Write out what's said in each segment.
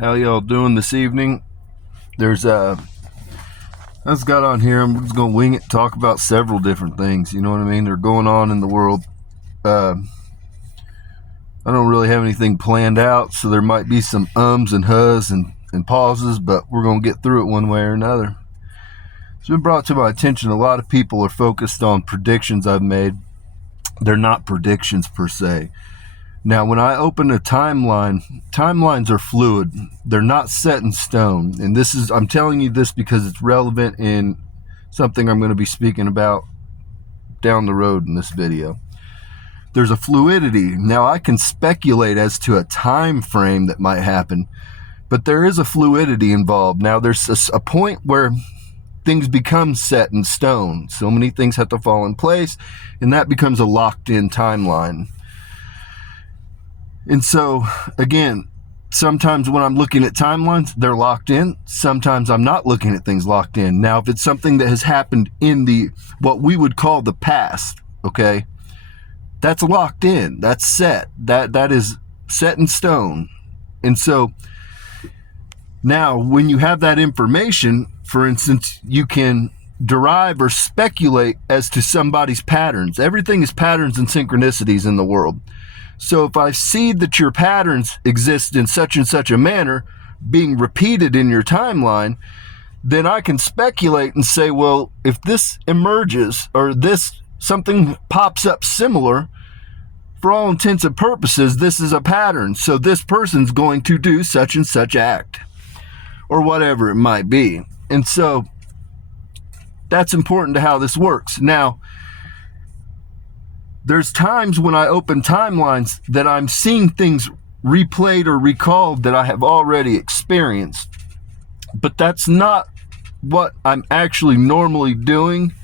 How y'all doing this evening? I just got on here. I'm just gonna wing it, talk about several different things. You know what I mean? They're going on in the world. I don't really have anything planned out, so there might be some ums and hus and pauses, but we're gonna get through it one way or another. It's been brought to my attention. A lot of people are focused on predictions I've made. They're not predictions per se. Now, when I open a timeline, timelines are fluid. They're not set in stone. And I'm telling you this because it's relevant in something I'm going to be speaking about down the road in this video. There's a fluidity. Now, I can speculate as to a time frame that might happen, but there is a fluidity involved. Now, there's a point where things become set in stone. So many things have to fall in place, and that becomes a locked-in timeline. And so, again, sometimes when I'm looking at timelines, they're locked in. Sometimes I'm not looking at things locked in. Now, if it's something that has happened in what we would call the past, okay, that's locked in. That's set. That is set in stone. And so, now, when you have that information, for instance, you can derive or speculate as to somebody's patterns. Everything is patterns and synchronicities in the world. So if I see that your patterns exist in such and such a manner, being repeated in your timeline, then I can speculate and say, well, if this emerges or something pops up similar, for all intents and purposes, this is a pattern. So this person's going to do such and such act or whatever it might be. And so that's important to how this works. Now, there's times when I open timelines that I'm seeing things replayed or recalled that I have already experienced. But that's not what I'm actually normally doing.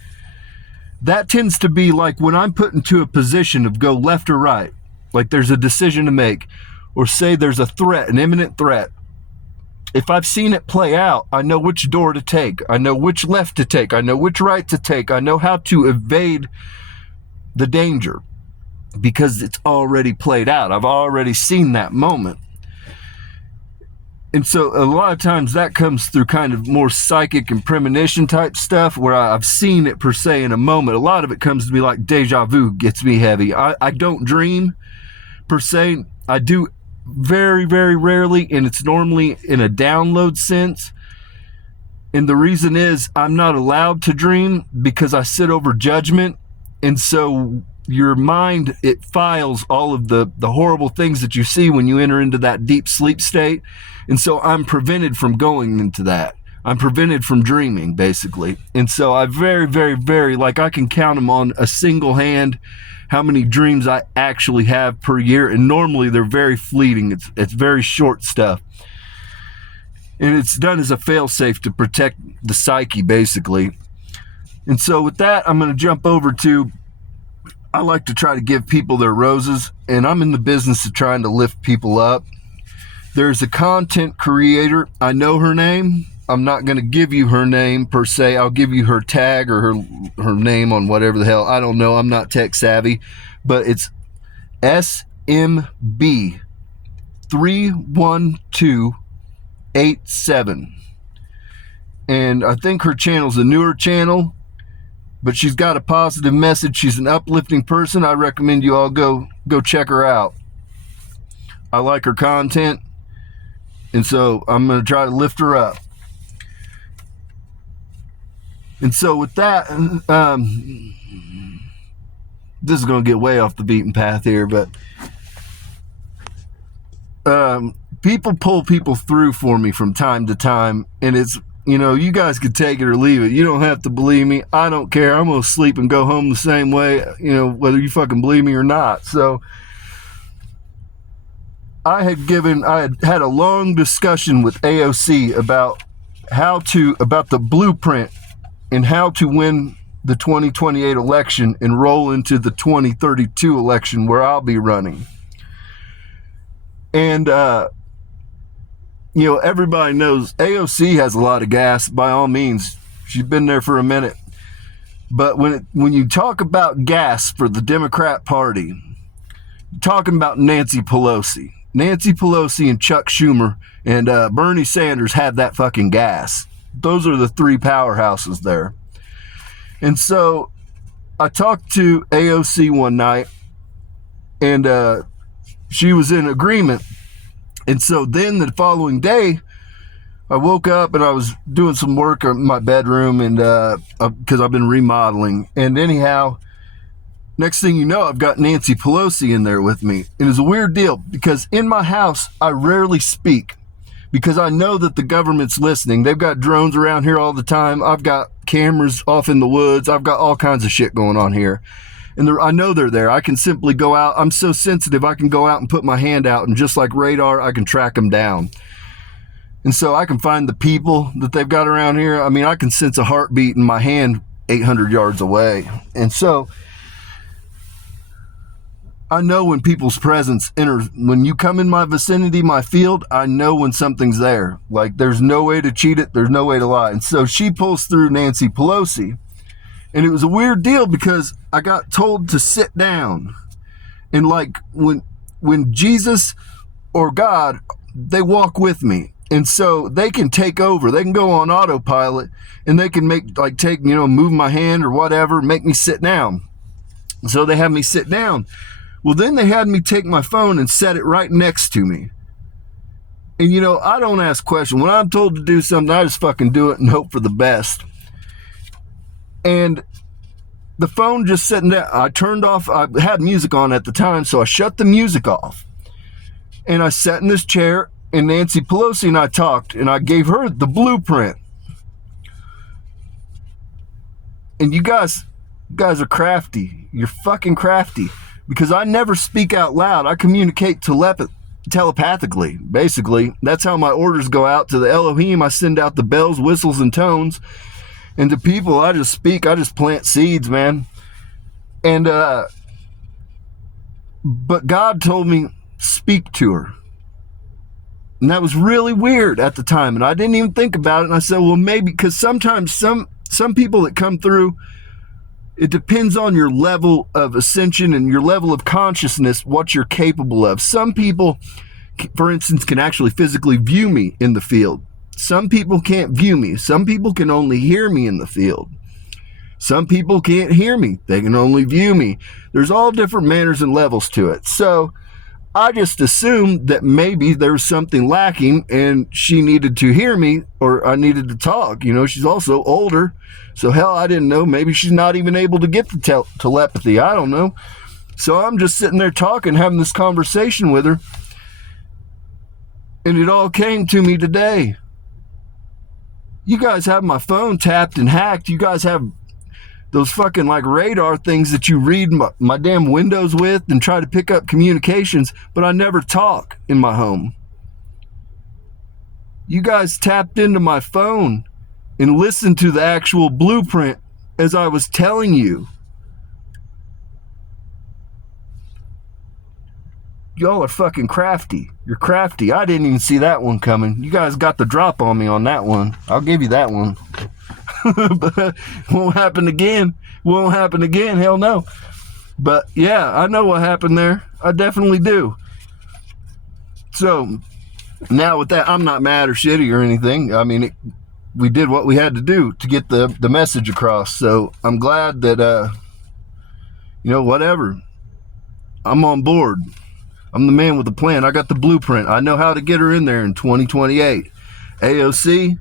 That tends to be like when I'm put into a position of go left or right, like there's a decision to make, or say there's a threat, an imminent threat. If I've seen it play out, I know which door to take. I know which left to take. I know which right to take. I know how to evade the danger because it's already played out. I've already seen that moment. And so a lot of times that comes through kind of more psychic and premonition type stuff where I've seen it per se in a moment. A lot of it comes to me like deja vu, gets me heavy. I don't dream per se. I do very, very rarely, and it's normally in a download sense. And the reason is I'm not allowed to dream because I sit over judgment. And so your mind, it files all of the horrible things that you see when you enter into that deep sleep state. And so I'm prevented from going into that. I'm prevented from dreaming, basically. And so I very, very, very, like I can count them on a single hand how many dreams I actually have per year. And normally they're very fleeting. It's very short stuff. And it's done as a fail-safe to protect the psyche, basically. And so with that, I'm going to jump over to, I like to try to give people their roses, and I'm in the business of trying to lift people up. There's a content creator. I know her name. I'm not going to give you her name per se. I'll give you her tag or her name on whatever the hell. I don't know. I'm not tech savvy, but it's SMB31287. And I think her channel's a newer channel, but she's got a positive message. She's an uplifting person. I recommend you all go check her out. I like her content, and so I'm going to try to lift her up. And so with that, this is going to get way off the beaten path here, but people pull people through for me from time to time, and it's, you know, you guys could take it or leave it. You don't have to believe me. I don't care. I'm going to sleep and go home the same way, you know, whether you fucking believe me or not. So I had had a long discussion with AOC about about the blueprint and how to win the 2028 election and roll into the 2032 election where I'll be running. And, you know, everybody knows AOC has a lot of gas, by all means. She's been there for a minute. But when you talk about gas for the Democrat Party, you're talking about Nancy Pelosi. Nancy Pelosi and Chuck Schumer and Bernie Sanders have that fucking gas. Those are the three powerhouses there. And so I talked to AOC one night, and she was in agreement. And so then the following day, I woke up and I was doing some work in my bedroom, and because I've been remodeling. And anyhow, next thing you know, I've got Nancy Pelosi in there with me. It is a weird deal because in my house, I rarely speak because I know that the government's listening. They've got drones around here all the time. I've got cameras off in the woods. I've got all kinds of shit going on here. And I know they're there. I can simply go out. I'm so sensitive, I can go out and put my hand out, and just like radar, I can track them down. And so I can find the people that they've got around here. I mean, I can sense a heartbeat in my hand 800 yards away. And so I know when people's presence enters. When you come in my vicinity, my field, I know when something's there. Like, there's no way to cheat it. There's no way to lie. And so she pulls through Nancy Pelosi. And it was a weird deal because I got told to sit down. And like when Jesus or God, they walk with me. And so they can take over. They can go on autopilot, and they can move my hand or whatever, make me sit down. So they have me sit down. Well, then they had me take my phone and set it right next to me. And, I don't ask questions. When I'm told to do something, I just fucking do it and hope for the best. And the phone just sitting there, I turned off, I had music on at the time, so I shut the music off. And I sat in this chair, and Nancy Pelosi and I talked, and I gave her the blueprint. And you guys are crafty. You're fucking crafty. Because I never speak out loud. I communicate telepathically, basically. That's how my orders go out to the Elohim. I send out the bells, whistles, and tones. And to people, I just speak. I just plant seeds, man. And, but God told me, speak to her. And that was really weird at the time. And I didn't even think about it. And I said, well, maybe, because sometimes some people that come through, it depends on your level of ascension and your level of consciousness, what you're capable of. Some people, for instance, can actually physically view me in the field. Some people can't view me. Some people can only hear me in the field. Some people can't hear me. They can only view me. There's all different manners and levels to it. So I just assumed that maybe there was something lacking and she needed to hear me, or I needed to talk. She's also older. So hell, I didn't know. Maybe she's not even able to get the telepathy. I don't know. So I'm just sitting there talking, having this conversation with her. And it all came to me today. You guys have my phone tapped and hacked. You guys have those fucking radar things that you read my damn windows with and try to pick up communications, but I never talk in my home. You guys tapped into my phone and listened to the actual blueprint as I was telling you. Y'all are fucking crafty. You're crafty. I didn't even see that one coming. You guys got the drop on me on that one. I'll give you that one. But won't happen again. Won't happen again. Hell no. But yeah, I know what happened there. I definitely do. So now with that, I'm not mad or shitty or anything. I mean, we did what we had to do to get the message across. So I'm glad that, whatever. I'm on board. I'm the man with the plan. I got the blueprint. I know how to get her in there in 2028. AOC,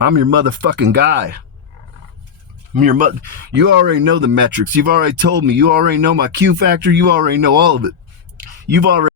I'm your motherfucking guy. You already know the metrics. You've already told me. You already know my Q factor. You already know all of it. You've already